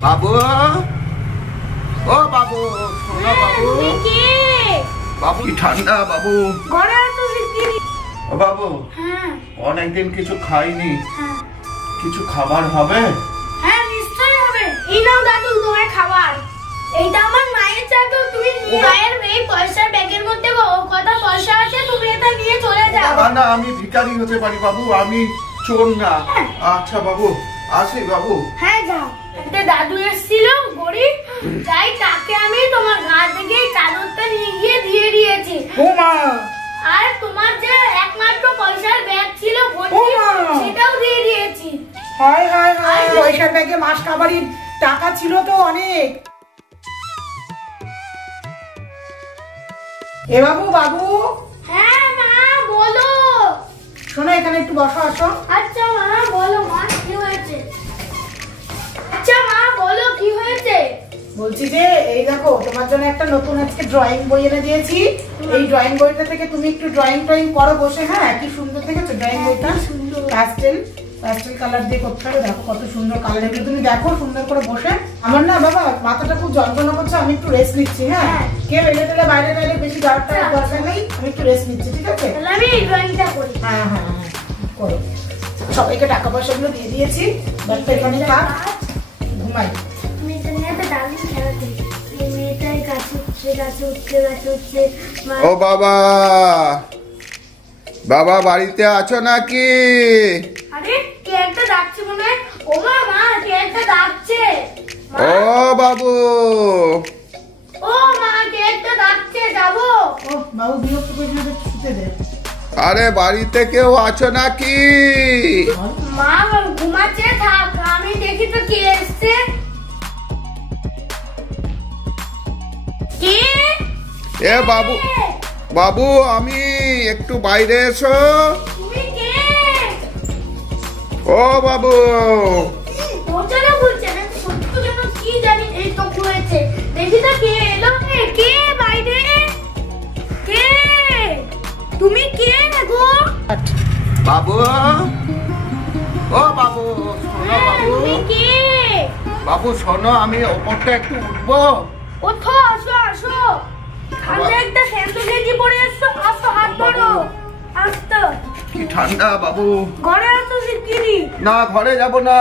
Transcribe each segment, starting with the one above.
বাবু, ও বাবু, শোনো বাবু। বাবু কি ঠান্ডা বাবু। ও বাবু, অনেকদিন কিছু খাইনি, কিছু খাবার হবে? হ্যাঁ নিশ্চয়ই হবে। এই নাও দাদু তোমার খাবার। এইটা আমার মায়ের চাদর, তুমি মায়ের এই পয়সার ব্যাগের মধ্যে কত পয়সা আছে তুমি এটা নিয়ে চলে যাও। না না, আমি ভিখারি হতে পারি বাবু, আমি চোর না। আচ্ছা বাবু, আসি বাবু। হ্যাঁ যাও। একটা দাদু এসেছিল গরিব, তাই তাকে আমি তোমার ঘর থেকে চাদরটা নিয়ে গিয়ে দিয়ে দিয়েছি। ও মা, আর তোমার যে একমাত্র পয়সার ব্যাগ ছিল সেটাও দিয়ে দিয়েছি। হায় হায় হায়, পয়সার ব্যাগে মাস কাবারির টাকা ছিল তো অনেক। এ বাবু, বাবু। হ্যাঁ মা বলো। শোনো, এখানে একটু বসো, আসো। আচ্ছা মা বলো, মা কি হয়েছে? আচ্ছা মা বলো কি হয়েছে? বলছি যে এই দেখো, তোমার জন্য একটা নতুন আজকে ড্রয়িং বই এনে দিয়েছি। এই ড্রয়িং বইটা থেকে তুমি একটু ড্রয়িং করো বসে। হ্যাঁ, কি সুন্দর দেখেছো ড্রয়িং বইটা? সুন্দর প্যাস্টেল কালার দিয়ে করতে হবে। দেখো কত সুন্দর কালার, এগুলো তুমি দেখো সুন্দর করে বসে। আমার না বাবা মাথাটা খুব যন্ত্রণা করছে, আমি একটু রেস্ট নিচ্ছি। হ্যাঁ, কেউ এলে টেলে বাইরে বাইরে বেশি যাওয়ার দরকার নেই, আমি একটু রেস্ট নিচ্ছি, ঠিক আছে? তাহলে আমি এই ড্রয়িংটা করি। হ্যাঁ হ্যাঁ হ্যাঁ, করো। সবাইকে টাকা পয়সাগুলো দিয়ে দিয়েছি, ব্যাগটা এখানে থাক, ঘুমাই। ও বাবা, বাবা বাড়িতে আছো নাকি? আরে কে একটা ডাকছে মনে হয়। ও মা, মা কে একটা ডাকছে। ও বাবু, ও মা কে একটা ডাকছে, যাবো। ও বাবু বিরক্ত করে শুতে দে। আরে বাড়িতে কেউ আছো নাকি? মা ঘুমাচ্ছে, থাক আমি দেখি তো কে এসছে। কে? এ বাবু, বাবু আমি একটু বাইরে এসো। তুমি কে? ও বাবু, ওটা বলছে না সত্যি যেন কি জানি এই তো হয়েছে। দেখি তো কে এলো। কে বাইরে? কে? তুমি কে গো? বাবু, ও বাবু, শোনো বাবু। তুমি কে? বাবু শোনো, আমি ওপরটা একটু উঠবো। ওঠো, আসো আসো। আমি একটা স্যান্ডো গেঞ্জি পরে এসছো, আসো হাত ধরো। আসতো কি ঠান্ডা বাবু। ঘরে আসো শিগগিরই। না ঘরে যাব না।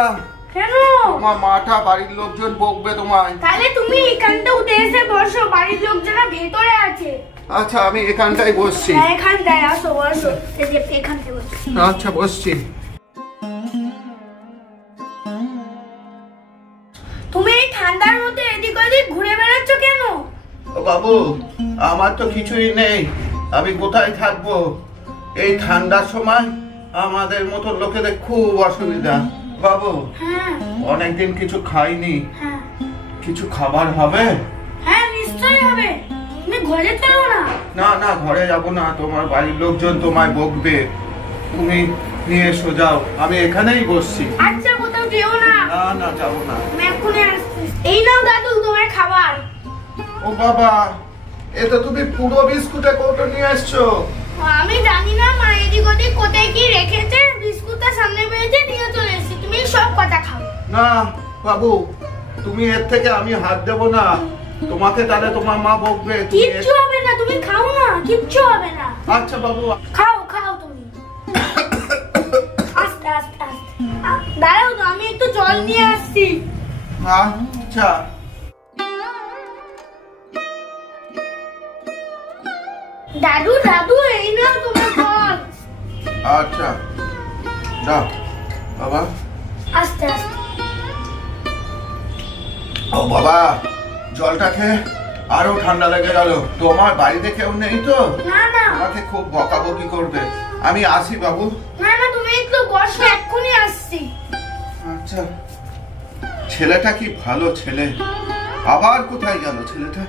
কেন? তোমার মাটা বাড়ির লোকজন বকবে তোমায়। তাহলে তুমি এখানটা উঠে এসে বসো, বাড়ির লোকজনা ভেতরে আছে। আচ্ছা আমি এখানটাই বসছি। হ্যাঁ এখানটায় আসো, বসো। এই যে এখানটায় বসো। আচ্ছা বসছি। তুমি এই ঠান্ডার মধ্যে এদিক ওদিক ঘুরে বেড়াচ্ছ কেন? ও বাবু, আমার তো কিছুই নেই, আমি কোথায় থাকবো? এই ঠান্ডার সময় আমাদের মতো লোকেদের খুব অসুবিধা। বাবু হ্যাঁ অনেকদিন কিছু খাইনি, হ্যাঁ কিছু খাবার হবে? হ্যাঁ নিশ্চয়ই হবে। তুমি ঘরে চলো না। না না ঘরে যাব না, তোমার বাড়ির লোকজন তোমায় বকবে। তুমি নিয়ে এসো, যাও, আমি এখানেই বসছি। আচ্ছা কোথাও যেও না। না না যাবো না। আমি এক্ষুনি আসছি। এই নাও দাদু তোমার খাবার। ও বাবা, এ তো তুমি পুরো বিস্কুটে কৌটো নিয়ে এসছো। আমি জানি না মা এদিক ওদিক কোথায় কি রেখেছে, বিস্কুটটা সামনে পেয়েছে নিয়ে চলে এসেছি। তুমি সব কথা খাও। না বাবু, তুমি এর থেকে আমি হাত দেব না, তোমাকে তাহলে তোমার মা বকবে। কিচ্ছু হবে না, তুমি খাও না, কিচ্ছু হবে না। আচ্ছা বাবু। খাও খাও তুমি। আস্তে আস্তে আস্তে। দাঁড়াও তো, আমি একটু জল নিয়ে আসছি। আচ্ছা দাদু দাদু এই নাও তোমার জল। আচ্ছা দাও বাবা। আস্তে আস্তে। ও বাবা, জলটা খেয়ে আরো ঠান্ডা লেগে গেল। তোমার বাড়িতে কেউ নেই তো? না না আমাকে খুব বকাবকি করবে। আমি আসি বাবু। না না তুমি একটু বসো, এক্ষুনি আসছি। আচ্ছা, ছেলেটা কি ভালো ছেলে, আবার কোথায় গেল ছেলেটা?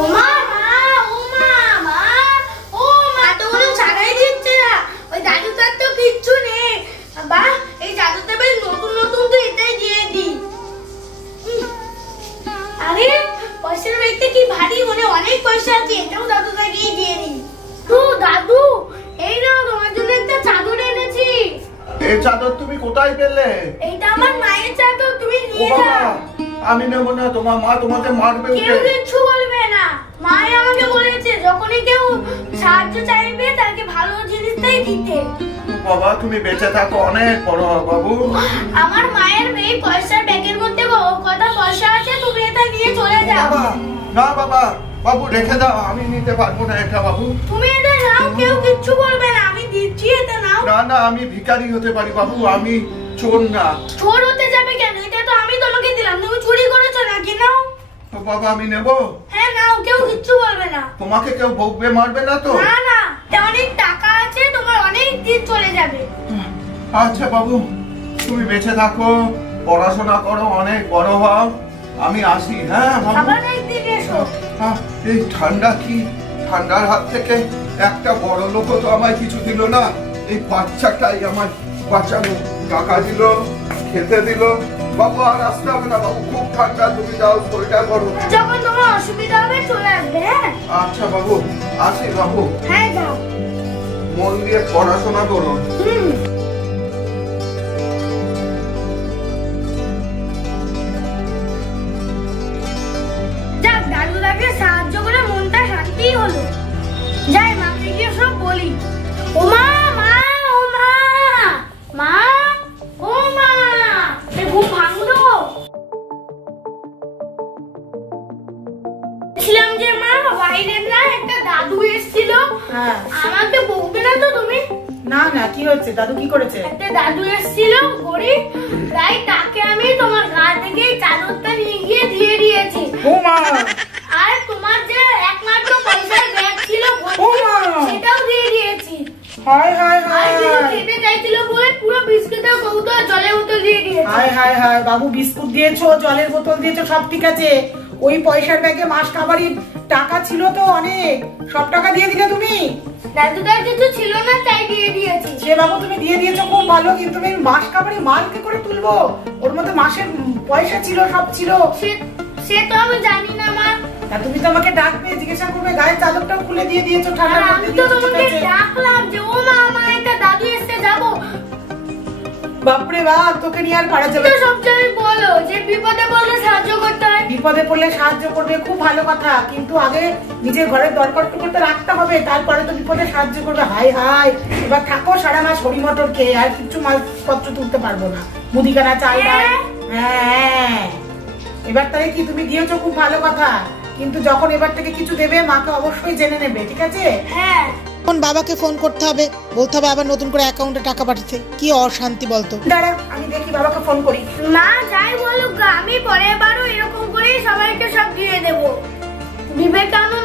ওমা মা, ওমা মা, ও মা তো ওগুলো ছাড়াই দিচ্ছে না। ওই জাদুটার তো কিচ্ছু নেই। বাহ, এই জাদুটা বেশ নতুন নতুন, তো এটাই দিয়ে দি। আরে পয়সার ব্যাগটা কি ভারী, মনে অনেক পয়সা আছে। এটাও দাদুটাকেই দিয়ে দিই। তো দাদু এই নাও তোমার জন্য একটা চাদর এনেছি। এই চাদর তুমি কোথায় পেলে? এইটা আমার মায়ের চাদর, তুমি ও নিয়ে বাবা, যাও। আমি নেব না, তোমার মা তোমাকে মারবে। কেউ কিচ্ছু বলবে না। মাই আমাকে বলেছে যখনই কেউ সাহায্য চাইবে তাকে ভালো জিনিসটাই দিতে। বাবা তুমি বেঁচে থাকো, অনেক বড় হও বাবু। আমার মায়ের এই পয়সার ব্যাগের মধ্যে কত পয়সা আছে, তুমি এটা নিয়ে চলে যাও। না বাবা, বাবু রেখে দাও, আমি নিতে পারবো না এটা বাবু। তুমি এটা নাও, কেউ কিচ্ছু বলবে না, আমি দিচ্ছি, এটা নাও। না না, আমি ভিখারি হতে পারি বাবু, আমি চোর না। চোর হতে যাবে কেন? এটা তো আমি তোমাকে দিলাম, তুমি চুরি করেছো নাকি? নাও। তো বাবা আমি নেব? হ্যাঁ নাও, কেউ কিচ্ছু বলবে না। তোমাকে কেউ বকবে মারবে না তো? না না, অনেক টাকা আছে, তোমার অনেক দিন চলে যাবে। আচ্ছা বাবু, তুমি বেঁচে থাকো, পড়াশোনা করো, অনেক বড় হও, আমি আসি। হ্যাঁ বাবু। আবার একদিন এসো। এই ঠান্ডা, কি ঠান্ডার হাত থেকে একটা বড় লোক তো আমায় কিছু দিল না, এই বাচ্চাটাই আমার বাঁচালো, টাকা দিল, খেতে দিল। বাবু আর আসতে হবে না বাবু, খুব ঠান্ডা, তুমি যাও সোয়েটার করো। যখন তোমার অসুবিধা হবে চলে আসবে। হ্যাঁ আচ্ছা বাবু, আসি বাবু। হ্যাঁ যাও। মন দিয়ে পড়াশোনা করো। যাক, দাদুদাকে সাহায্য করে মনটা শান্তি হলো। যাই মাকে গিয়ে সব বলি। ও মা, মা, ও মা, মা, ও মা, এ ঘুম ভাঙলো? ছিলাম যে মা, বাইরের না একটা দাদু এসেছিল। হ্যাঁ। আমাকে বকবে না তো তুমি? না না, কি হচ্ছে? দাদু কি করেছে? একটা দাদু এসেছিল গরিব, তাই তাকে আমি তোমার গা থেকে চাদরটা নিয়ে গিয়ে দিয়ে দিয়েছি। ও মা, আর তোমার যে একমাত্র পয়সার ব্যাগ ছিল ও মা, সেটাও দিয়ে দিয়েছি। হায় হায় আর হায়, কিছু খেতে চাইছিল বলে পুরো বিস্কুটের কৌটো জলের বোতল দিয়ে দিয়েছি। হায় হায় হায়, বাবু বিস্কুট দিয়েছো, জলের বোতল দিয়েছো, সব ঠিক আছে। ওই পয়সার ব্যাগে মাস কাবারির টাকা ছিল তো অনেক, সব টাকা দিয়ে দিলে তুমি? দাদুদার কিছু ছিল না তাই দিয়ে দিয়েছি। সে বাবু তুমি দিয়ে দিয়েছো খুব ভালো, কিন্তু আমি মাস কাবারি মাল কি করে তুলবো? ওর মধ্যে মাসের পয়সা ছিল, সব ছিল। সে তো আমি জানি না মা। তা তুমি তো আমাকে ডাকবে, জিজ্ঞাসা করবে, গায়ের চাদরটাও খুলে দিয়ে দিয়েছো আর ঠান্ডা। আমি তো তোমাকে ডাকলাম যে ও মা, আমার একটা দাদু এসে যাবো। বাপরে বাপ, তোকে নিয়ে আর পারা যাবে তো না। সবসময় বলো যে বিপদে পড়লে সাহায্য করতে হয়। বিপদে পড়লে সাহায্য করবে, খুব ভালো কথা, কিন্তু আগে নিজের ঘরের দরকারটুকু তো রাখতে হবে, তারপরে তো বিপদে সাহায্য করবে। হাই হাই, এবার থাকো সারা মাস হরি মটর খেয়ে, আর কিছু মালপত্র তুলতে পারবো না, মুদিখানা, চাল ডাল। হ্যাঁ, এবার তাহলে কি তুমি দিয়েছো, খুব ভালো কথা, কিন্তু যখন এবার থেকে কিছু দেবে মাকে অবশ্যই জেনে নেবে, ঠিক আছে? হ্যাঁ। এখন বাবাকে ফোন করতে হবে, বলতে হবে আবার নতুন করে অ্যাকাউন্টে টাকা পাঠাতে। কি অশান্তি বলতো। দাঁড়া, আমি দেখি বাবাকে ফোন করি। মা যাই বলুক, আমি পরের বারও এরকম করেই সবাইকে সব দিয়ে দেবো। বিবেকানন্দ